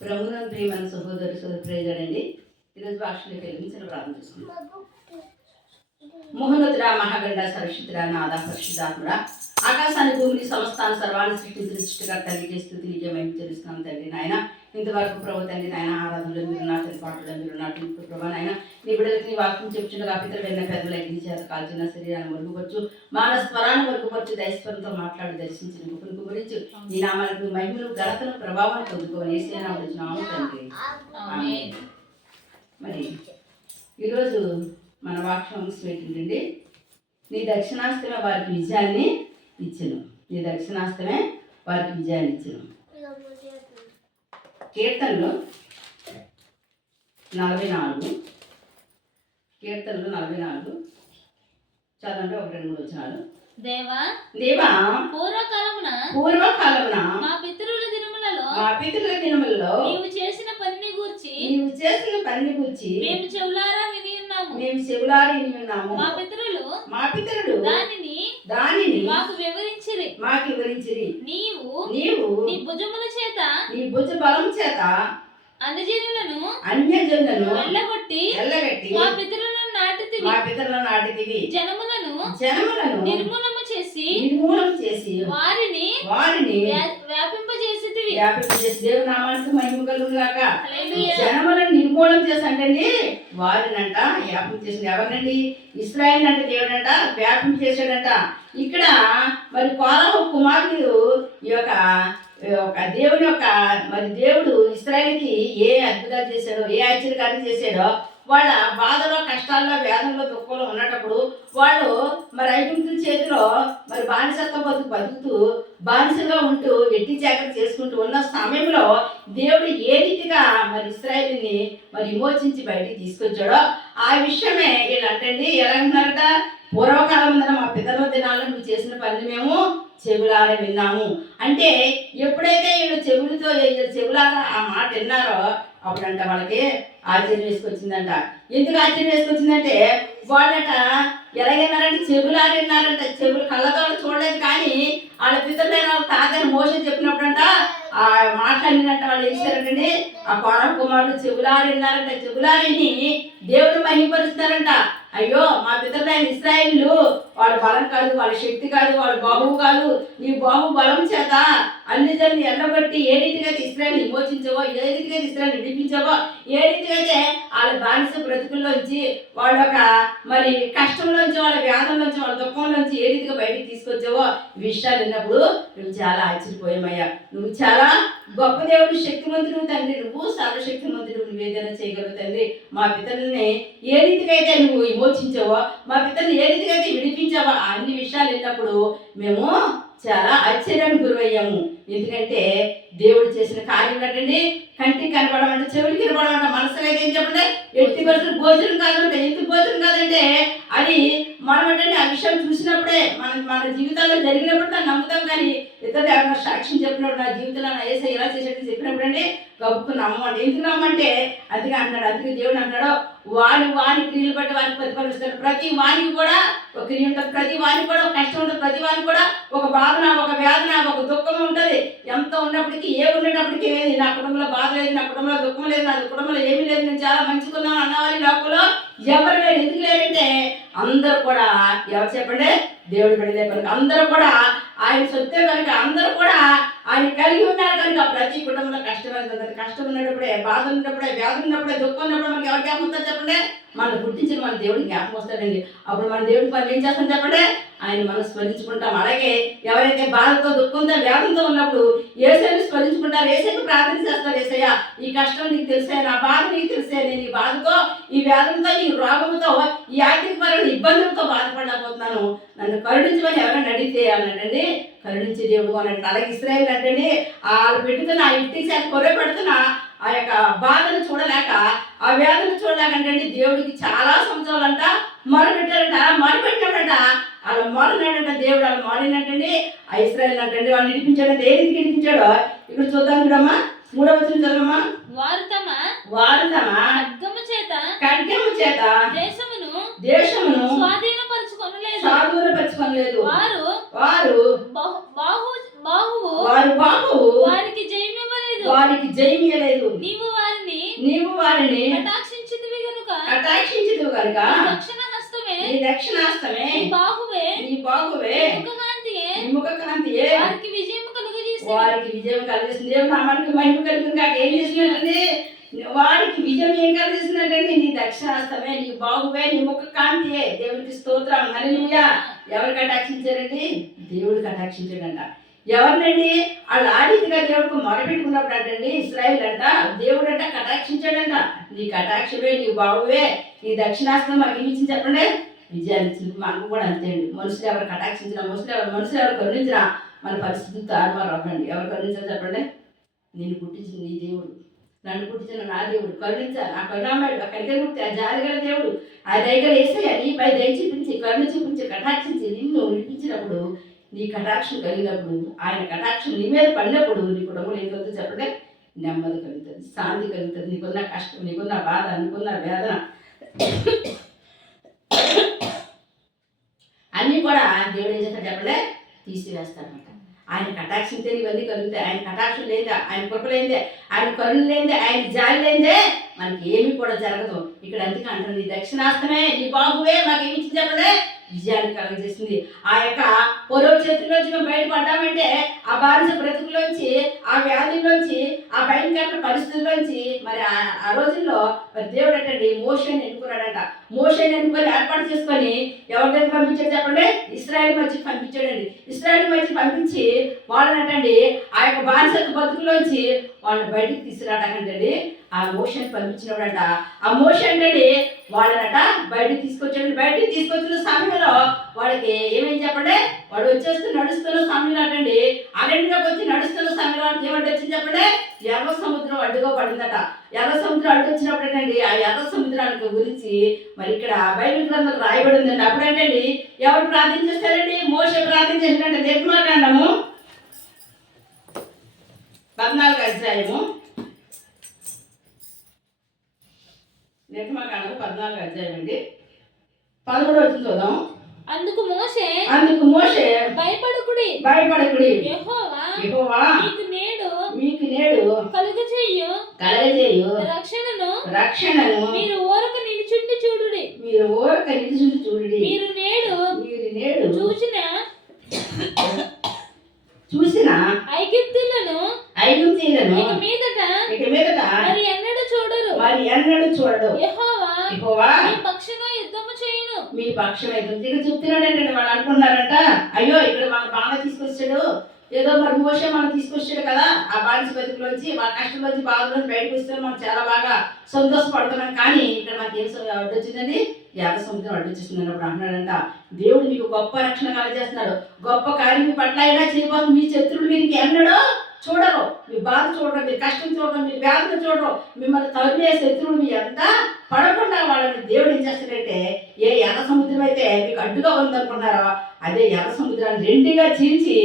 ప్రభుత్వం ప్రియమైన సహోదరు సహోదరుడండి ఈరోజు భాషలోకి వెళ్ళించిన ప్రార్థన చేసుకుంటాం మోహనతుడా మహాగండ సరస్వతుడా నాద పరిశుద్ధాత్ముడా. ఆకాశాన్ని భూమిని సమస్తాన్ని సర్వాన్ని సృష్టించిన సృష్టికర్త నీకే స్థుతి నీకే మేము తెలుస్తున్నాం తండ్రి నాయన. ఇంతవరకు ప్రభు తండ్రి నాయన ఆరాధనలో మీరు నాటి పాటలో మీరు నాటి ఇప్పుడు ప్రభు నాయన. నీ బిడ్డలకి నీ వాక్యం చెప్తుండగా పితరు వెన్న పెద్దలు ఎగిరిచేత కాల్చిన శరీరాన్ని మరుగుపరచు మాన స్వరాన్ని మరుగుపరచు దైస్వరంతో మాట్లాడి దర్శించిన ముఖుని గురించి ఈ నామాలకు మహిమలు ఘనతను ప్రభావం పొందుకోని ఏసైనా వచ్చినాము తండ్రి. మరి ఈరోజు మన వాక్యం ఏంటంటే నీ దక్షిణాస్తమే వారికి విజయాన్ని ఇచ్చును. నీ దక్షిణాస్తమే వారికి విజయాన్ని ఇచ్చును. కీర్తనలు నలభై నాలుగు. కీర్తనలు నలభై నాలుగు. చదవండి ఒక రెండు మూడు వచ్చినాలు దేవా దేవా పూర్వకాలమున పూర్వకాలమున మా పితరుల దినములలో మా పితరుల దినములలో నీవు చేసిన పనిని గూర్చి నీవు చేసిన పని గురించి మేము చెవులారా ఉన్నాము. మేము చెవులారి ఉన్నాము? మా పితరులు మా పితరుడు దానిని దానిని మాకు వివరించిరి. మాకు వివరించిరి. నీవు నీవు నీ భుజముల చేత నీ భుజ బలం చేత అన్యజనులను అన్యజనులను వెళ్ళగొట్టి ఎల్లగట్టి మా పితరులను నాటితివి. మా పితరులను నాటితివి. జనములను జనములను నిర్మూలము చేసి నిర్మూలం చేసి వారిని వారిని వ్యా- వ్యాపింపజేసితివి. వ్యాపింపజేసి దేవుని నామానికి మహిమ కలుగుగాక హల్లెలూయా. జనములను నిర్మూలం చేసి అంటండి వారినంట వ్యాపం చేసింది ఎవరినండి? ఇస్రాయల్ అంటే దేవుడంట వ్యాపం చేశాడంట ఇక్కడ మరి కోరవ కుమారుడు ఈ యొక్క యొక్క దేవుని యొక్క మరి దేవుడు ఇస్రాయల్కి ఏ అద్భుతాలు చేశాడో ఏ ఆశ్చర్యకార్యం చేశాడో వాళ్ళ బాధలో కష్టాల్లో వేదంలో దుఃఖంలో ఉన్నప్పుడు వాళ్ళు మరి ఐగుప్తుల చేతిలో మరి బానిసత్వ బతుకు బతుకుతూ బానిసగా ఉంటూ ఎట్టి జాగ్రత్త చేసుకుంటూ ఉన్న సమయంలో దేవుడు ఏ రీతిగా మరి ఇస్రాయిల్ని మరి విమోచించి బయటికి తీసుకొచ్చాడో ఆ విషయమే వీళ్ళు అంటండి. ఎలా అంటున్నారట? పూర్వకాలం ఉందన్న మా పితరుల దినాల్లో నువ్వు చేసిన పని మేము చెవులార విన్నాము. అంటే ఎప్పుడైతే వీళ్ళు చెవులతో చెవులార ఆ మాట విన్నారో అప్పుడంట వాళ్ళకి ఆశ్చర్యం వేసుకొచ్చిందంట. ఎందుకు ఆశ్చర్యం వేసుకొచ్చిందంటే వాళ్ళట ఎలాగన్నారంటే చెబులు విన్నారంట చెవులు కళ్ళతో చూడలేదు కానీ వాళ్ళ పితరులైన తాతని మోసం చెప్పినప్పుడంట ఆ మాట్లాడినట్ట వాళ్ళు ఏం ఆ కోర కుమారుడు చెవులారి విన్నారంట చెవులారిని దేవుడు మహిమపరుస్తున్నారంట. అయ్యో మా పితరులైన ఇస్రాయిల్లు వాళ్ళ బలం కాదు వాళ్ళ శక్తి కాదు వాళ్ళ బాబు కాదు. నీ బాబు బలం చేత అన్ని జల్ని ఎల్లబట్టి ఏ రీతిగా అయితే ఇస్రాయల్ విమోచించవో ఏ రీతిగా ఇస్రాయల్ విడిపించవో ఏ రీతిగా అయితే వాళ్ళ బానిస బ్రతుకుల్లోంచి వాళ్ళ యొక్క మరి కష్టంలోంచి వాళ్ళ వ్యాధంలోంచి వాళ్ళ దుఃఖంలోంచి ఏ రీతిగా బయటికి తీసుకొచ్చావో ఈ విషయాలు విన్నప్పుడు నువ్వు చాలా ఆశ్చర్యపోయామయ్యా నువ్వు చాలా గొప్ప దేవుడు శక్తిమంతుడు తండ్రి. నువ్వు సర్వశక్తిమంతుడు నువ్వు ఏదైనా చేయగలవు తండ్రి. మా పితరుల్ని ఏ రీతిగా అయితే నువ్వు విమోచించావో మా పితరుని ఏ రీతిగా అయితే విడిపించావో ఆ అన్ని విషయాలు వెళ్ళినప్పుడు మేము చాలా ఆశ్చర్యానికి గురయ్యాము ఎందుకంటే దేవుడు చేసిన కార్యం ఏంటండి కంటికి కనపడమంటే చెవులకి కనపడమంట మనసులో ఏం చెప్పండి? ఎట్టి పరిస్థితులు భోజనం కాదంటే ఎందుకు భోజనం కాదంటే అది మనం ఏంటంటే ఆ విషయం చూసినప్పుడే మన మన జీవితాల్లో జరిగినప్పుడు దాన్ని నమ్ముతాం కానీ ఇతరులు ఎవరైనా సాక్ష్యం చెప్పినప్పుడు నా జీవితంలో నా ఏసై ఎలా చేసేది చెప్పినప్పుడు అంటే గొప్ప నమ్మండి ఎందుకు నమ్మంటే అందుకే అంటాడు అందుకే దేవుడు అన్నాడు వారి వారి క్రియలు బట్టి వారికి ప్రతిఫలిస్తాడు ప్రతి వారికి కూడా ఒక క్రియ ఉంటుంది ప్రతి వారికి కూడా ఒక కష్టం ఉంటుంది ప్రతి వారికి కూడా ఒక బాధన ఒక వేదన ఒక దుఃఖం ఉంటుంది. ఎంత ఉన్నప్పటికీ ఏ ఉండేటప్పటికీ నా కుటుంబంలో బాధ లేదు నా కుటుంబంలో దుఃఖం లేదు నా కుటుంబంలో ఏమీ లేదు నేను చాలా మంచుకున్నాను అన్నవారి నాకులో ఎవరు లేరు ఎందుకు లేరంటే అందరూ కూడా ఎవరు చెప్పండి? దేవుడు పెడితే కనుక. అందరూ కూడా ఆయన సొత్తే కనుక అందరూ కూడా ఆయన కలిగి ఉన్నారు కనుక ప్రతి కుటుంబంలో కష్టమైన కష్టం ఉన్నప్పుడే బాధ ఉన్నప్పుడే వ్యాధి ఉన్నప్పుడే దుఃఖం ఉన్నప్పుడు మనకి ఎవరు జ్ఞాపకం వస్తారు చెప్పండి? మనం గుర్తించిన మన దేవుడికి జ్ఞాపకం వస్తాడండి. అప్పుడు మన దేవుడికి మనం ఏం చేస్తాం చెప్పండి? ఆయన మనం స్మరించుకుంటాం. అలాగే ఎవరైతే బాధతో దుఃఖంతో వ్యాధంతో ఉన్నప్పుడు ఏసైని స్మరించుకుంటారు. ఏసైకి ప్రార్థన చేస్తారు. ఏసయ్య ఈ కష్టం నీకు తెలిసే నా బాధ నీకు తెలిసే. నేను ఈ బాధతో ఈ వ్యాధంతో ఈ రోగంతో ఈ ఆర్థికపరమైన ఇబ్బందులతో బాధపడలేకపోతున్నాను. నన్ను కరుణించమని ఎవరైనా అడిగితే అన్నాడండి కరుణించే దేవుడు అన్నాడు అలాగే ఇస్రాయల్ అంటే వాళ్ళు పెడుతున్న ఆ ఇంటి చేత కొర పెడుతున్న ఆ యొక్క బాధను చూడలేక ఆ వేదన చూడలేకంటే దేవుడికి చాలా సంవత్సరాలంట మొరపెట్టారంట మొరపెట్టినాడంట అలా మొరనాడంట దేవుడు అలా మొరనంటండి ఆ ఇస్రాయల్ అంటండి వాళ్ళు విడిపించాడు. దేనికి విడిపించాడో? ఇక్కడ చూద్దాం చూడమ్మా. మూడవ వచ్చిన చదవమ్మా. వారు తమ వారు తమ ఖడ్గము చేత ఖడ్గము చేత దేశమును దేశమును స్వాధీనపరచుకొనలేదు సాధువులపరచుకోలేదు వారు వారు బహు- బాహు బాహువు వారు బాబు వారికి జయమివ్వలేదు. వారికి జయమియలేదు నీవు వారిని నీవు వారిని కటాక్షించితివి గనుక. కటాక్షించదు కనుక దక్షిణ హస్తమే నీ దక్షిణాస్తమే నీ బాహువే నీ బాగువే ముఖకాంతియే నీ ముఖ కాంతియే వారికి విజయం కలుగజేసి వారికి విజయం కలిగిస్తుంది దేవుడు నామానికి మహిమ కలిగింది కాక ఏం చేసినట్టండి వారికి విజయం ఏం కలిగిస్తున్నట్టండి నీ దక్షిణాస్తమే నీ బాగువే నీ ముఖ కాంతియే. దేవుడికి స్తోత్రం. హల్లెలూయా. ఎవరు కటాక్షించారండి దేవుడు కటాక్షించాడంట ఎవరినండి? వాళ్ళు ఆ రీతిగా దేవుడికి మొరపెట్టుకున్నప్పుడు అంటండి ఇస్రాయిల్ అంట దేవుడు అంట కటాక్షించాడంట. నీ కటాక్షమే నీ బాగువే నీ దక్షిణాస్తం మాకు చెప్పండి. విజయాన్ని ఇచ్చింది మనకు కూడా అంతే అండి. మనుషులు ఎవరు కటాక్షించినా మనుషులు ఎవరు మనుషులు ఎవరు కరుణించినా మన పరిస్థితులు తారుమారు అవ్వండి. ఎవరు కరుణించారు చెప్పండి? నేను పుట్టించిన నీ దేవుడు. నన్ను పుట్టించిన నా దేవుడు కరుణించాలి. ఆ కరుణామయుడు ఆ కనికర ముక్తి ఆ జాలిగల దేవుడు ఆ దయగల వేసే నీపై దయ చూపించి కరుణ చూపించి కటాక్షించి నిన్ను విడిపించినప్పుడు నీ కటాక్షం కలిగినప్పుడు ఆయన కటాక్షం నీ మీద పడినప్పుడు నీ కుటుంబంలో ఏం కలుగుతుంది చెప్పండి. నెమ్మది కలుగుతుంది శాంతి కలుగుతుంది. నీకున్న కష్టం నీకున్న బాధ నీకున్న వేదన. అన్నీ కూడా దేవుడు ఏం చేస్తాడు చెప్పండి? తీసివేస్తాడనమాట ఆయన కటాక్షింతే ఇవన్నీ కలుగుతాయి. ఆయన కటాక్షం లేదా ఆయన కృపలేందే ఆయన కరుణ లేదే ఆయన జాలి లేదే మనకి ఏమీ కూడా జరగదు. ఇక్కడ అందుకే అంటుంది దక్షిణాస్తమే నీ బాబువే మాకు ఏమి చెప్పలే? విజయాన్ని కలుగజేసింది ఆ యొక్క పొరవ చేతుల్లోంచి మేము బయటపడ్డామంటే ఆ బానిస బ్రతుకులోంచి ఆ వ్యాధుల్లోంచి ఆ భయంకర పరిస్థితుల్లోంచి మరి ఆ- ఆ రోజుల్లో మరి దేవుడు అంటండి మోషన్ ఎన్నుకున్నాడంట. మోషన్ ఎన్నుకొని ఏర్పాటు చేసుకొని ఎవరి దగ్గర పంపించాడు చెప్పండి? ఇస్రాయల్ మధ్య పంపించాడండి. ఇస్రాయల్ మధ్య పంపించి వాళ్ళని అంటండి ఆ యొక్క బానిసత్వ బతుకులోంచి వాళ్ళని బయటికి తీసుకురాటండి ఆ మోషన్ పంపించినప్పుడంట ఆ మోషన్ అంటే వాళ్ళనట బయటకు తీసుకొచ్చాడు. బయటకు తీసుకొచ్చిన సమయంలో వాళ్ళకి ఏమేం చెప్పండి? వాడు వచ్చేస్తూ నడుస్తున్న సమయంలో అటండి. అరణ్యంలోకి వచ్చి నడుస్తున్న సమయంలో ఏమంటే వచ్చింది చెప్పండి? ఎర్ర సముద్రం అడ్డుగా పడిందట. ఎర్ర సముద్రం అడ్డు వచ్చినప్పుడేనండి ఆ ఎర్ర సముద్రానికి గురించి మరి ఇక్కడ బైబిల్ గ్రంథం రాయబడి ఉందండి. అప్పుడేంటండి ఎవరు ప్రార్థన చేస్తారండి మోస ప్రార్థన చేసినట్టు నిర్మాకాండము పద్నాలుగు అధ్యాయము నిర్మాకాండము పద్నాలుగు అధ్యాయం అండి. పదమూడు వచ్చింది చూద్దాం. అందుకు మోసే అందుకు మోసే భయపడకుడి. భయపడకుడి. యెహోవా యెహోవా నీకు నేడు మీకు నేడు కలుగజేయు. కలగజేయు. రక్షణను రక్షణను మీరు ఊరక నిలుచుండి చూడుడి. మీరు ఊరక నిలుచుండి చూడండి. మీరు నేడు మీరు నేడు చూసిన ఐగిప్తులను ఐగుప్తీలను ఇక మీదట ఇక మీదట మరి ఎన్నడూ చూడరు మరి యెహోవా మీ పక్షం ఇక్కడ చెప్తున్నాడంటే వాళ్ళు అనుకున్నారంట అయ్యో ఇక్కడ మన బాగా తీసుకొచ్చాడు. ఏదో మరి మోసే మనం తీసుకొచ్చాడు కదా. ఆ బానిస బతుకులోంచి మా కష్టంలోంచి బాధలోంచి బయటకు వస్తే మనం చాలా బాగా సంతోషపడుతున్నాం. కానీ ఇక్కడ మనకి ఏం స- అడ్డు వచ్చిందండి. ఎర్ర సముద్రం అడ్డు వచ్చేసింది అన్నప్పుడు అంటున్నాడంట దేవుడు మీకు గొప్ప రక్షణ కలగజేస్తున్నాడు. గొప్ప కార్యం పట్ల అయినా చేయబోతుంది మీ శత్రువులు మీరు ఎన్నడో చూడరు. మీ బాధ చూడరు మీ కష్టం చూడరు మీ వ్యాధులు చూడరు. మిమ్మల్ని తరిమే శత్రువులు మీ పడకుండా వాళ్ళని దేవుడు ఏం చేస్తాడంటే ఏ ఎర్ర సముద్రం అయితే అడ్డుగా ఉందనుకున్నారో అదే ఎర్ర సముద్రాన్ని రెండుగా చీల్చి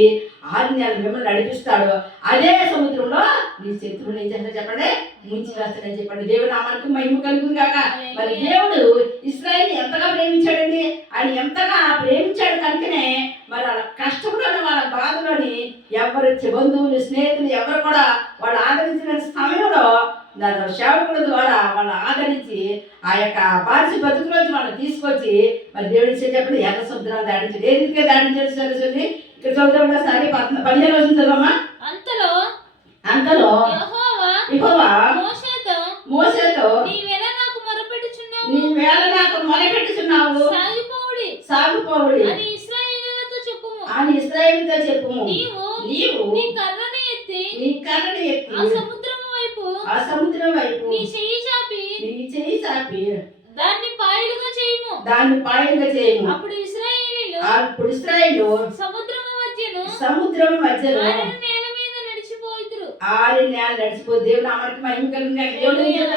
నెలలు మిమ్మల్ని నడిపిస్తాడు. అదే సముద్రంలో మీ శత్రువుని ఏం చేస్తాడు చెప్పండి? ముంచి వేస్తాడని చెప్పండి. దేవుడు నామానికి మహిమ కలుగును కాక మరి దేవుడు ఇస్రాయల్ ఎంతగా ప్రేమించాడండి? ఆయన ఎంతగా ప్రేమించాడు కనుకనే మరి వాళ్ళ కష్టంలోని వాళ్ళ బాధలోని ఎవరు బంధువులు స్నేహితులు ఎవరు కూడా వాళ్ళు ఆదరించిన సమయంలో దాని సేవకుల ద్వారా వాళ్ళు ఆదరించి ఆ యొక్క బానిస బతుకులోంచి వాళ్ళని తీసుకొచ్చి మరి దేవుడి ఇచ్చే చెప్పండి ఎర్ర సముద్రాన్ని దాడించాడు రీతిగా దాడించాడు సరే ఇక్కడ చదువుతా సరే పదిహేను రోజులు చదవమ్మా. అంతలో అంతలో మోసేతో నీ వేళ నాకు మొరపెట్టుచున్నావు. సాగిపోవుడి. సాగుపోవుడి. అని చెప్పుము. అని ఇస్రాయేలుతో చెప్పుము. నీవు నీవు నీ కర్రని ఎత్తి నీ కర్రని ఆ ఎత్తి సముద్రము వైపు ఆ సముద్రం వైపు. నీ చెయ్యి చాపి. నీ చేయి చాపి. దాన్ని పాయలుగా చేయుము. దాన్ని పాయలుగా చేయము. అప్పుడు ఇశ్రాయేలీలు అప్పుడు ఇస్రాయేలు సముద్రము మధ్యను సముద్రం మధ్యలో నేల మీద నడిచిపోయితురు ఆరు నెలలు నడిచిపో దేవుడు అమరికి మహిమ కలిగిన దేవుడు ఏం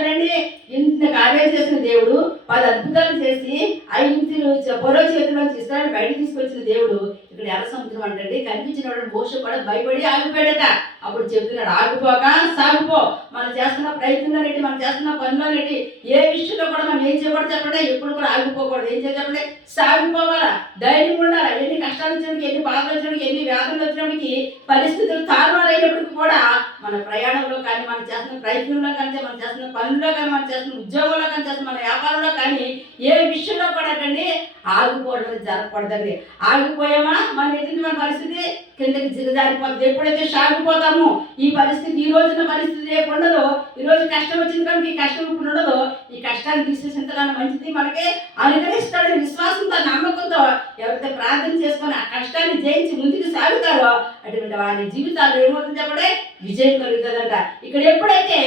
ఇంత కార్యాలు చేసిన దేవుడు పది అద్భుతాలు చేసి ఐదు పొరవ చేతిలో ఇస్రాయల్ బయట తీసుకొచ్చిన దేవుడు ఇక్కడ ఎర్ర సముద్రం అంటే కనిపించిన వాడు మోస కూడా భయపడి ఆగిపోయాడట. అప్పుడు చెప్తున్నాడు ఆగిపోక సాగిపో. మనం చేస్తున్న ప్రయత్నాలేంటి మనం చేస్తున్న పనులనేటి ఏ విషయంలో కూడా మనం ఏం చేయకూడదు చెప్పండి. ఎప్పుడు కూడా ఆగిపోకూడదు. ఏం చేయాలి చెప్పండి? సాగిపోవాలా? ధైర్యం ఉండాలి? ఎన్ని కష్టాలు వచ్చినప్పటికి ఎన్ని బాధలు వచ్చినప్పటికి ఎన్ని వ్యాధులు వచ్చినప్పటికి పరిస్థితులు తారుమారైనప్పటికీ కూడా మన ప్రయాణంలో కానీ మనం చేస్తున్న ప్రయత్నంలో కానీ మనం చేస్తున్న పనుల్లో కానీ మనం చేస్తున్న ఉద్యోగంలో కానీ చేస్తున్న మన వ్యాపారంలో కానీ ఏ విషయంలో కూడా అండి ఆగిపోవడం జరగకూడదండి. ఆగిపోయామా? మన ఎదుటి మన పరిస్థితి కిందకి దిగజారిపోతుంది ఎప్పుడైతే సాగిపోతామో ఈ పరిస్థితి ఈ రోజున పరిస్థితి రేపు ఉండదో ఈ రోజు కష్టం వచ్చిన కనుక ఈ కష్టం ఇప్పుడు ఉండదు ఈ కష్టాన్ని తీసేసేంతగానో మంచిది మనకి అనుగ్రహిస్తాడని విశ్వాసంతో నమ్మకంతో ఎవరైతే ప్రార్థన చేసుకొని ఆ కష్టాన్ని జయించి ముందుకు సాగుతారో అటువంటి వారి జీవితాల్లో ఏమవుతుంది చెప్పడే? విజయం కలుగుతుందంట. ఇక్కడ ఎప్పుడైతే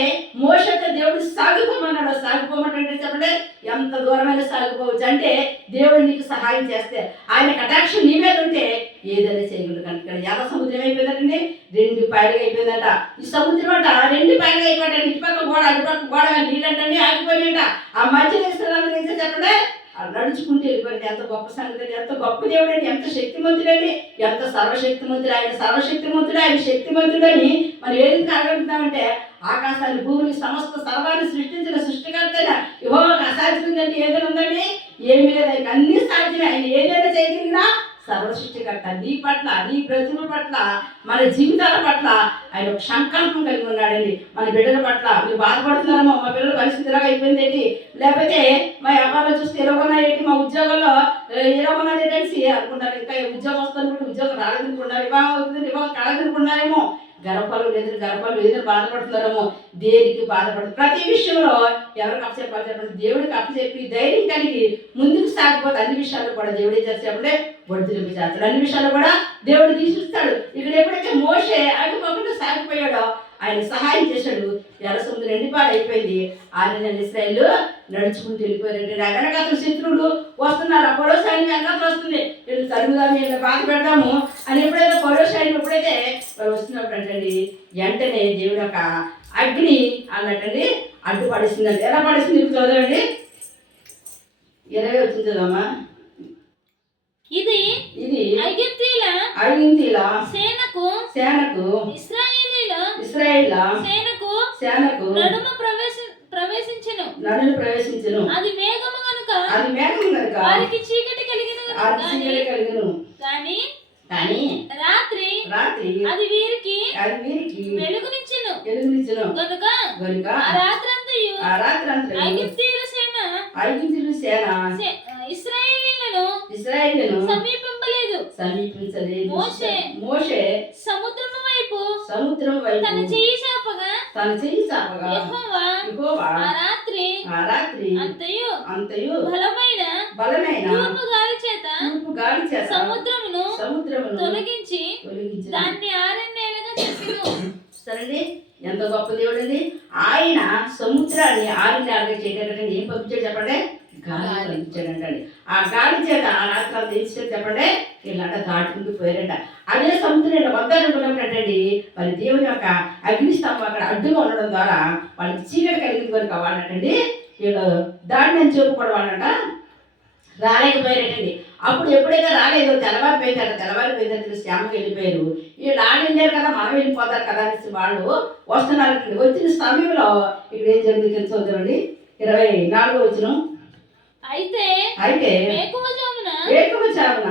మోసతో దేవుడు సాగిపోమన్నాడో సాగిపోమంటే చెప్పండి? ఎంత దూరమైన సాగిపోవచ్చు అంటే దేవుడు నీకు సహాయం చేస్తే ఆయన కటాక్షం నీ మీద ఉంటే ఏదైనా చేయగలరు కనుక ఇక్కడ ఎలా సముద్రం అయిపోయిందంటే రెండు పాయలుగా అయిపోయిందట. ఈ సముద్రం అంట రెండు పాయలుగా ఇటు ఇటుపక్క గోడ అటుపక్క గోడ నీళ్ళంటే ఆగిపోయిందంట ఆ మధ్య దేశాలందరూ చెప్పండి? నడుచుకుంటూ వెళ్ళిపోయింది ఎంత గొప్ప సంగతి ఎంత గొప్ప దేవుడు ఎంత శక్తిమంతుడని ఎంత సర్వశక్తిమంతుడు ఆయన సర్వశక్తిమంతుడు ఆయన శక్తిమంతుడని మనం ఏది కాగలుగుతామంటే ఆకాశాన్ని భూమిని సమస్త సర్వాన్ని సృష్టించిన సృష్టికర్తైన ఇహో అసాధ్యమైందంటే ఏదైనా ఉందండి ఏమీ లేదు ఆయనకి అన్ని సాధ్యమే ఆయన ఏదైనా చేయగలిగినా సర్వసృష్టికర్త నీ పట్ల నీ ప్రజల పట్ల మన జీవితాల పట్ల ఆయన ఒక సంకల్పం కలిగి ఉన్నాడండి. మన బిడ్డల పట్ల మీరు బాధపడుతున్నారమ్మో మా పిల్లల పరిస్థితి ఇలాగ అయిపోయింది ఏంటి? లేకపోతే మా వ్యాపారంలో చూస్తే ఇలా ఉన్నాయి ఏంటి? మా ఉద్యోగంలో ఇలా ఉన్నది ఏంటంటే అనుకుంటారు. ఇంకా ఉద్యోగం వస్తుంది ఉద్యోగం రాలేదనుకున్నారు వివాహం అవుతుంది వివాహం కాలేదనుకున్నారేమో గర్భాలు లేదు గర్భాలు ఏదో బాధపడుతున్నారేమో దేనికి బాధపడుతుంది ప్రతి విషయంలో ఎవరికి అప్పచెప్పాలి చెప్పండి. దేవుడికి అప్పచెప్పి ధైర్యం కలిగి ముందుకు సాగిపోతే అన్ని విషయాలు కూడా దేవుడు ఏం చేస్తాడే ఒడిదిలింపు చేస్తాడు అన్ని విషయాలు కూడా దేవుడు తీసుకొస్తాడు ఇక్కడ ఎప్పుడైతే మోసే ఆగిపోకుండా సాగిపోయాడో ఆయన సహాయం చేశాడు. ఎర్ర సముద్రం ఎండిపాడు అయిపోయింది ఆరు నెలలు ఇస్రాయల్ నడుచుకుంటూ వెళ్ళిపోయారు వెనకాతలు శత్రువులు వస్తున్నారు ఆ పొడవ సైన్యం వెనకాతలు వస్తుంది. వీళ్ళు తరుగుదాం వీళ్ళు బాధ పెడదాము అని ఎప్పుడైతే పొడవ సైన్యం ఎప్పుడైతే వాళ్ళు వస్తున్నప్పుడు అంటండి వెంటనే దేవుడు ఒక అగ్ని అన్నట్టండి అడ్డు పడిస్తుందండి ఎలా పడిస్తుంది చదవండి? ఇరవై వచ్చింది చదవమ్మా. ఇది ఇది ఐగుప్తీయుల ఐగింతీల సేనకు సేనకు ఇస్రాయేలీల ఇస్రాయేల్ సేనకు సేనకు నడుమ ప్రవేశ ప్రవేశించెను. నడులు ప్రవేశించను. అది మేఘము గనుక అది మేఘం కనుక వారికి చీకటి కలిగిన చీకటి కలిగను కానీ కానీ రాత్రి రాత్రి అది వీరికి అది వీరికి వెలుగునిచ్చెను. వెలుగునిచ్చును. గనుక కనుక ఆ రాత్రంతయు ఆ ఐగుప్తీయుల సేన ఐగుప్తుల సేన ఇస్రాయేలీలను ఇస్రాయేలును సమీపింపలేదు. సమీపించలేదు. మోషే. మోషే సముద్రము వైపు సముద్రం తన వైపు చెయ్యి చాపగా. తన చెయ్యి చాపగా. యెహోవా యెహోవా ఆ రాత్రి ఆ రాత్రి అంతయు అంతయు బలమైన బలమైన తూర్పు గాలి చేత తూర్పు గాలి చేత సముద్రమును సముద్రమును తొలగించి తొలగించిన దాన్ని చేసెను సరేండి ఎంత గొప్ప దేవుడు అండి ఆయన సముద్రాన్ని ఆరిలాగా చేయగలండి ఏం పంపించాడు చెప్పండి. గాలి ఆ గాలి చేత ఆ రాత్రాలు ఏం చేశాడు చెప్పండి? వీళ్ళంట దాటుకుంటూ పోయారంట అదే సముద్రంలో వద్దనుకున్నప్పుడంటండి మరి దేవుని యొక్క అగ్ని స్తంభం అక్కడ అడ్డుగా ఉండడం ద్వారా వాళ్ళకి చీకటి కలిగింది కనుక వాళ్ళంటండి. వీళ్ళు దాడి నుంచి చెప్పుకోవడం వాళ్ళంట రాలేకపోయారటండి. అప్పుడు ఎప్పుడైతే రాలేదో తెల్లవారిపోయిందట తెల్లవారిపోయిందని శ్యామకి వెళ్ళిపోయారు. వీళ్ళు ఆడిండారు కదా మనం వెళ్ళిపోతారు కదా అనేసి వాళ్ళు వస్తున్నారు. వచ్చిన సమయంలో ఇక్కడ ఏం జరుగుతుంది చూద్దామండి ఇరవై నాలుగో వచ్చిన అయితే అయితే మేకువజామున ఏకమ చావున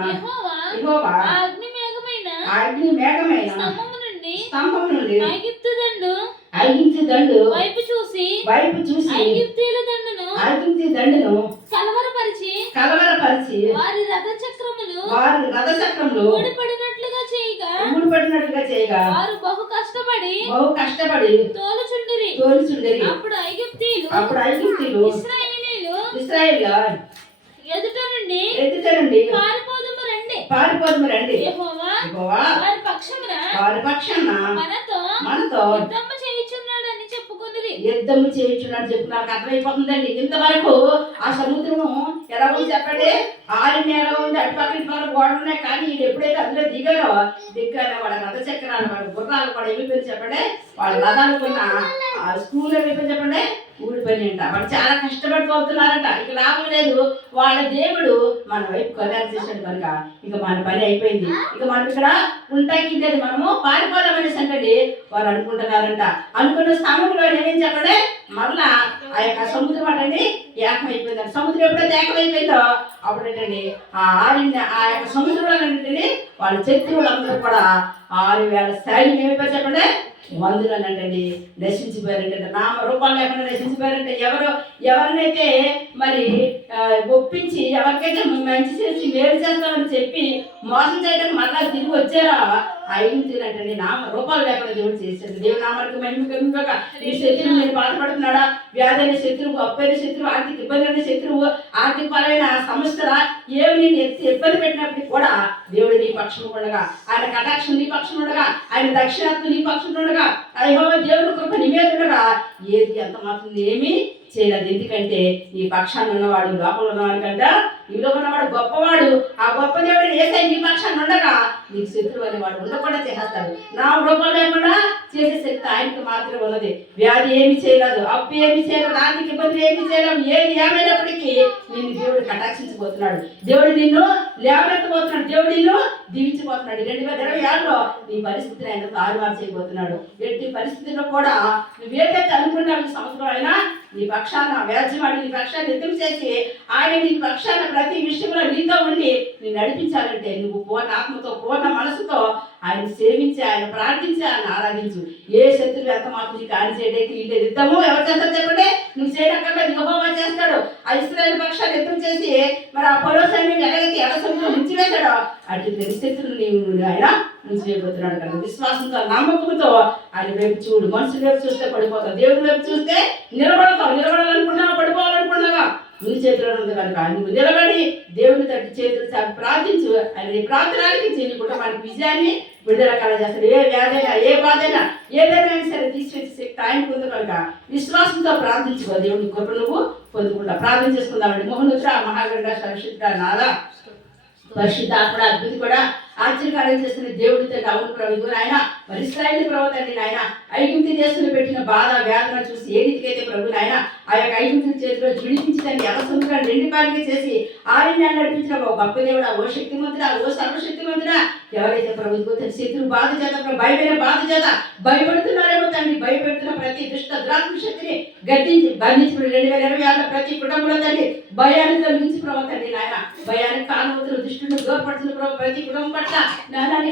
యెహోవా ఆ అగ్ని మేఘమైన ఆ అగ్ని మేఘమైన స్తంభము నుండి స్తంభం నుండి ఐగుప్తు దండు ఐగించి దండు వైపు చూసి వైపు చూసి ఐగుప్తీయుల దండును ఐగించి దండును కలవరపరిచి కలవరపరిచి వారి రథ చక్రములు వారి రథచక్రంలో ఊడిపడినట్లుగా చేయగా ఊడిపడినట్టుగా చేయగా వారు బహు కష్టపడి బహు కష్టపడి తోలుచుండిరి. తోలుచుండేది అప్పుడు ఐగుప్తీయులు అప్పుడు ఐగుప్తీయులు ఇస్రాయేలీలు ఇస్రాయేల్ ఎదుట నుండి ఎదుట నుండి పారిపోదుము రండి. పారిపోదు రండి. యెహోవా యెహోవా వారి పక్షమున వారి పక్షాన మనతో మనతో యుద్ధము చేయుచున్నాడని చెప్పుకొనిరి. యుద్ధము చేయించున్నాడు చెప్పు నాకు అర్థమైపోతుందండి. ఇంతవరకు ఆ సముద్రము ఎలా ఉంది చెప్పండి? ఆరిని ఎలా ఉంది అటు పక్కన ఇటు పక్కన గోడలు ఉన్నాయి. కానీ వీళ్ళు ఎప్పుడైతే అందులో దిగారో దిగ్గానే వాళ్ళ రథ చక్రాలు వాళ్ళ గుర్రాలు కూడా ఏమైపోయింది చెప్పండి. వాళ్ళ రథాలు కొన్న ఆ స్కూల్ ఏమైపోయింది చెప్పండి? ఊడిపోయి అంట వాళ్ళు చాలా కష్టపడి పోతున్నారంట ఇక లాభం లేదు. వాళ్ళ దేవుడు మన వైపు కళ్యాణం చేశాడు కనుక ఇక మన పని అయిపోయింది. ఇక మనకి ఇక్కడ ఉంటాకి లేదు. మనము పారిపోదామనేసి అంటే వారు అనుకుంటున్నారంట. అనుకున్న స్థానంలో నేనేం చెప్పడే మరలా ఆ యొక్క సముద్రం అంటండి ఏకమైపోయింది సముద్రం ఎప్పుడైతే ఏకమైపోయిందో అప్పుడేంటండి ఆ ఆరిన ఆ యొక్క సముద్రంలో ఏంటండి వాళ్ళ శత్రువులు కూడా ఆరు వేల సైన్యం ఏమైపోయి చెప్పండి వందులనంటండి నశించిపోయారంటే నామ రూపాలు లేకుండా నశించిపోయారంటే. ఎవరు ఎవరినైతే మరి ఒప్పించి ఎవరికైతే మంచి చేసి వేరు చేస్తామని చెప్పి మోసం చేయడానికి మళ్ళా తిరిగి వచ్చారా? ఐదుంటండి నామ రూపాలు లేకుండా దేవుడు చేశాడు. దేవుడు నామానికి మహిమ కలుగుగాక శత్రువు నేను బాధపడుతున్నాడా? వ్యాధి అనే శత్రువు అప్పు శత్రువు ఆర్థిక ఇబ్బంది అనే శత్రువు ఆర్థికపరమైన సమస్యల ఏమి నేను ఎత్తి ఇబ్బంది పెట్టినప్పటికీ కూడా దేవుడు నీ పక్షం ఉండగా ఆయన కటాక్షం నీ పక్షం ఉండగా ఆయన దక్షిణాత్మ నీ పక్షం ఉండగా అయ్యో దేవుడు కృప నివేదనగా ఏది ఎంత మాత్రం ఏమీ చేయలేదు. ఎందుకంటే ఈ పక్షాన్ని ఉన్నవాడు లోపల ఉన్నవాడి కంట నీలో ఉన్నవాడు గొప్పవాడు. ఆ గొప్ప దేవుడు ఏసై నీ పక్షాన్ని ఉండగా నీకు శత్రువు అనేవాడు ఉండకుండా చేస్తాడు నా రూపం లేకుండా చేసే శక్తి ఆయనకి మాత్రమే ఉన్నది. వ్యాధి ఏమి చేయలేదు. అప్పు ఏమి చేయలేదు. ఆర్థిక ఇబ్బందులు ఏమి చేయలేము ఏది ఏమైనప్పటికీ నిన్ను దేవుడు కటాక్షించబోతున్నాడు. దేవుడు నిన్ను లేవనెత్తబోతున్నాడు. దేవుడు నిన్ను దీవించబోతున్నాడు. రెండు వేల ఇరవై ఆరులో నీ పరిస్థితిని ఆయన తారుమారు చేయబోతున్నాడు. ఎట్టి పరిస్థితుల్లో కూడా నువ్వేదైతే అనుకున్నావు సంవత్సరం అయినా నీ పక్షాన వ్యాజ్యమాడి నీ పక్షాన్ని ఎత్తుకు చేసి ఆయన నీ పక్షాన ప్రతి విషయంలో నీతో ఉండి నేను నడిపించాలంటే నువ్వు పూర్ణ ఆత్మతో పూర్ణ మనసుతో ఆయన సేవించి ఆయన ప్రార్థించి ఆయన ఆరాధించు. ఏ శత్రువు ఎంత మాత్రం నీకు ఆయన చేయడానికి ఇల్లు యుద్ధము ఎవరు చేస్తారు చెప్పండి? నువ్వు చేయనక్కర్లేదు యెహోవా చేస్తాడు. ఆ ఇస్రాయల్ పక్షాన్ని యుద్ధం చేసి మరి ఆ పొలో సైన్యం ఎలాగైతే ఎడ సముద్రం ముంచివేశాడో అటు పరిస్థితులు నీవు ఆయన ముంచివేయబోతున్నాడు కనుక విశ్వాసంతో నమ్మకంతో ఆయన వైపు చూడు. మనుషుల వైపు చూస్తే పడిపోతావు దేవుడి వైపు చూస్తే నిలబడతావు. నిలబడాలనుకున్నావా? పడిపోవాలనుకున్నావా? నీ చేతిలో ఉంది కనుక నువ్వు నిలబడి దేవుని తట్టి చేతులు చాపి ప్రార్థించు. ఆయన నీ ప్రార్థనకి నీ కుటుంబానికి విజయాన్ని విడుదల కలగజేస్తాడు. ఏ వ్యాధైనా ఏ బాధైనా ఏదైనా సరే తీసుకొచ్చి శక్తి ఆయనకు ఉంది కనుక విశ్వాసంతో ప్రార్థించుకో దేవుని కృప నువ్వు పొందుకుంటా. ప్రార్థన చేసుకుందామండి. మోహనుత్ర మహాగండ సరస్వతి నాదా పరిశుద్ధ కూడా అద్భుతి కూడా ఆశ్చర్యకార్యం చేస్తున్న దేవుడితో తండ్రి అవును ప్రభు ఆయన మరి ఇస్రాయల్ ప్రభు నాయన ఐగుప్తి దేశంలో పెట్టిన బాధ వేదన చూసి ఏ రీతికైతే ప్రభు నాయన ఆ యొక్క ఐగుప్తి చేతిలో విడిపించి దాన్ని ఎవ సముద్రాన్ని రెండు పాలికి చేసి ఆరణ్యాన్ని నడిపించిన ఓ గొప్ప దేవుడా ఓ శక్తిమంతుడా ఓ సర్వశక్తిమంతుడా? ఎవరైతే ప్రభుత్వం ఇదిగో శత్రు బాధ చేత ప్రభు బాధ చేత భయపడుతున్నారేమో తండ్రి భయపెడుతున్న ప్రతి దుష్ట ద్రాత్మ శక్తిని గద్దించి బంధించి రెండు వేల ఇరవై ఆరులో ప్రతి కుటుంబంలో తండ్రి భయాన్ని తొలగించి ప్రభు తండ్రి నాయన. భయానికి కానుమతులు దుష్టుని దూరపడుతున్న ప్రతి కుటుంబం పట్ల నాన్న నీ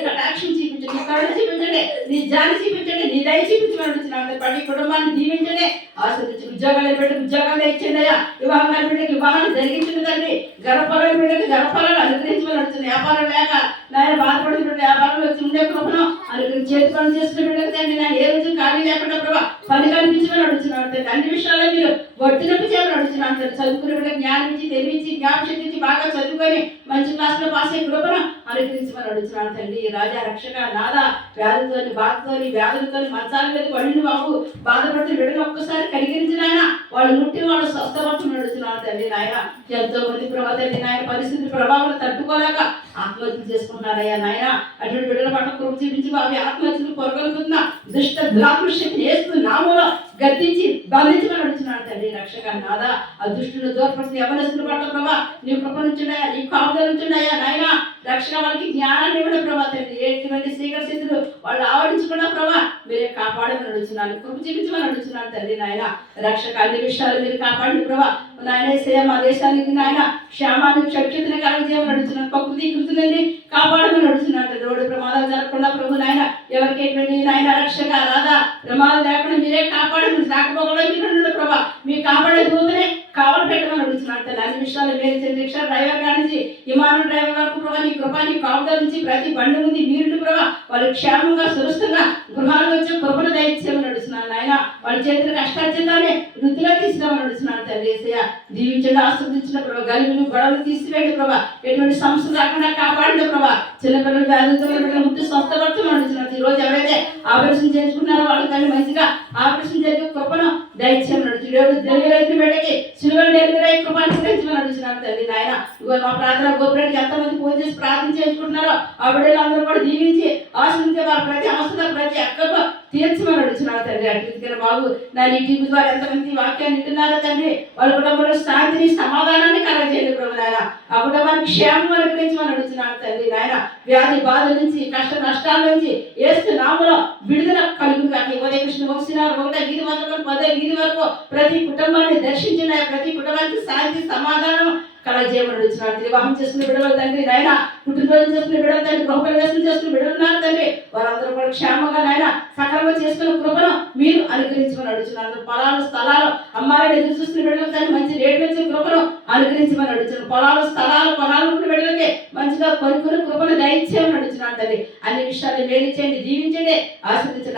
నీ కరుణ చూపించండి. నీ జాలి చూపించండి. నీ దయ చూపించమని అడుగుతున్నాను. ప్రతి కుటుంబాన్ని దీవించండి. ఆశ్రదించి ఉద్యోగాలు పెట్టి ఉద్యోగాలు ఇచ్చింది అయ్యా వివాహాలు బిడ్డకి వివాహాలు జరిగించింది తండ్రి. గర్భఫలం బిడ్డకి గర్భఫలాలు అనుగ్రహించమని వచ్చిన వ్యాపారం లేక నాయన బాధపడుతున్న వ్యాపారంలో వచ్చి ఉండే కృపను అనుగ్రహించి చేతి పనులు చేస్తున్న బిడ్డకి తండ్రి. నేను ఏ రోజు ఖాళీ లేకుండా ప్రభా పని కనిపించమని అడుగుతున్నాను తండ్రి. అన్ని విషయాల్లో మీరు వర్తింపు చేయమని అడుగుతున్నాను తండ్రి. చదువుకునే బిడ్డకి జ్ఞానం ఇచ్చి తెలివించి జ్ఞాపశక్తి ఇచ్చి బాగా చదువుకొని మంచి క్లాస్లో పాస్ అయ్యే కృపను అనుగ్రహించమని అడుగుతున్నాను తండ్రి. రాజా రక్షక నాదా వ్యాధులతోని బాధతోని వ్యాధులతోని మంచాల మీద పడింది బాబు. బాధపడితే బిడ్డను ఒక్కసారి కనికరించిన ఆయన వాళ్ళు ముట్టి వాళ్ళు స్వస్థపరచమని అడుగుతున్నాను తండ్రి నాయన. ఎంతో మంది ప్రభావ తండ్రి నాయన పరిస్థితి ప్రభావం తట్టుకోలేక ఆత్మహత్యలు చేసుకుంటున్నారయ్యా నాయన. అటువంటి బిడ్డల పట్ల కృప చూపించి బాబు ఆత్మహత్యలు పొరగలుగుతున్న దుష్ట దురాత్మ శక్తి నామలో గర్తించి బంధించమని అడుగుతున్నాడు తండ్రి రక్షక నాదా ఆ దుష్టులు ఎవరు ఎవరిస్తున్న పట్ల ప్రభా? నీ కృప నుంచున్నాయా? నీ కాపుదల నుంచున్నాయా? నాయన రక్షణ వాళ్ళకి జ్ఞానాన్ని ఇవ్వడం ప్రభా తండ్రి. ఎటువంటి శ్రీకర స్థితులు వాళ్ళు ఆవరించుకున్న ప్రభా మీరే కాపాడమని అడుగుతున్నాను. కృప చూపించమని అడుగుతున్నాను తండ్రి నాయన. రక్షక అన్ని విషయాలు మీరు కాపాడండి ప్రభా. నాయన ఏసయ్య మా దేశానికి నాయన. క్షేమాన్ని సఖ్యతని కలగజేయమని అడుగుతున్నాను ప్రకృతి కృతులని కాపాడమని అడుగుతున్నాను రోడ్డు ప్రమాదాలు జరగకుండా ప్రభు నాయన ఎవరికి ఎటువంటి నాయన రక్షక రాదా ప్రమాదం లేకుండా మీరే కాపాడమని రాకపోకుండా మీరు ప్రభా మీ కాపాడే దూతనే కావాలి పెట్టమని అడుగుతున్నాను తండ్రి అన్ని విషయాలు మేలు చెంది రిక్షా డ్రైవర్ కాడి నుంచి విమానం డ్రైవర్ వరకు ప్రభా నీ కృప నీ కాపుదల నుంచి ప్రతి బండి ఉంది మీరు ప్రభా వాళ్ళు క్షేమంగా సురస్థంగా గృహాలు వచ్చి కృపను దయచేయమని నడుస్తున్నాను నాయన. వాళ్ళ చేతులు కష్టార్జితాన్ని వృద్ధిలో తీసుకురామని నడుస్తున్నాను తండ్రి ఏసయ్య. దీవించండి ఆస్వాదించిన ప్రభా. గలిబిలు గొడవలు తీసివేయండి ప్రభా. ఎటువంటి సమస్య రాకుండా కాపాడండి ప్రభా. చిన్నపిల్లలు వ్యాధులతో బిడ్డలు స్వస్థపడుతూ నడుస్తున్నాను ఈ రోజు ఎవరైతే ఆపరేషన్ చేసుకున్నారో వాళ్ళు కానీ మంచిగా ఆపరేషన్ జరిగే కృపను దయచేయమని అడుగుతున్నాడు డెలివరీ అయితే బిడ్డకి సిల్వర్ డెలివరీ అయ్యే కృపను అనుగ్రహించమని తల్లి నాయన. ఇగో మా ప్రార్థన గోపురానికి ఎంతమంది ఫోన్ చేసి ప్రార్థన చేయించుకుంటున్నారో ఆ బిడ్డలందరూ కూడా దీవించి ఆశ్రయించే వారు ప్రతి అవసరం ప్రతి అక్కకు తీర్చమని అడుగుతున్నాను తండ్రి. అటు బాబు నా ఈ టీవీ ద్వారా ఎంతమంది వాక్యాన్ని వింటున్నారో తండ్రి వాళ్ళ కుటుంబంలో శాంతిని సమాధానాన్ని కలగజేయండి ప్రభు నాయన. ఆ కుటుంబానికి క్షేమం అనుగ్రహించమని అడుగుతున్నాను తండ్రి నాయన. వ్యాధి బాధ నుంచి కష్ట నష్టాల నుంచి ఏస్తు నామలో విడుదల కలుగు ఉదయ కృష్ణ వంశీనారు ఒకటే వీధి వరకు పదే వీధి వరకు ప్రతి కుటుంబాన్ని దర్శించిన ప్రతి కుటుంబానికి శాంతి సమాధానం కలజేయమని వచ్చినారు వివాహం చేసుకున్న బిడ్డల తండ్రి. నాయన పుట్టినరోజు చేసుకున్న బిడ్డల తండ్రి. గృహప్రవేశం చేసుకున్న బిడ్డలు ఉన్నారు తండ్రి. వారందరూ కూడా క్షేమంగా నాయన సకాలంగా చేసుకున్న కృపను మీరు అనుగ్రహించమని అడుగుతున్నారు పొలాలు స్థలాలు అమ్మాయిని ఎదురు చూస్తున్న బిడ్డల తండ్రి మంచి రేట్లు వచ్చే కృపను అనుగ్రహించమని అడుగుతున్నారు పొలాలు స్థలాలు కొనాలనుకున్న బిడ్డలకి మంచిగా కొనుక్కుని కృపను దయచేయమని అడుగుతున్నాను తండ్రి. అన్ని విషయాలు మేలు చేయండి దీవించండి.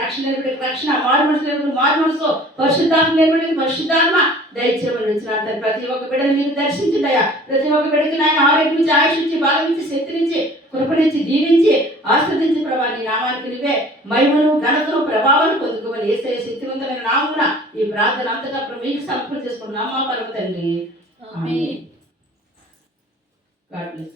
రక్షణ లేనివాడికి రక్షణ మారు మనసు లేనివాడికి మారు మనసు. పరిశుద్ధాత్మ పరిశుద్ధాత్మ. దయచేయమని తండ్రి ప్రతి ఒక్క బిడ్డను మీరు దర్శించండి అయ్యా ప్రతి ఒక్క బిడ్డకి నాయన ఆరోగ్యం నుంచి ఆయుష్ నుంచి బలం నుంచి శక్తి నుంచి కృపణించి దీవించి ఆస్వాదించి ప్రభా నీ నామానికి నువ్వే మహిమను ఘనతను ప్రభావాన్ని పొందుకోమని ఏసే శక్తివంతమైన నామున ఈ ప్రార్థన అంతటా ప్రభు మీకు సమర్పణ చేసుకున్న నామా పరమ తండ్రి. ఆమేన్. God bless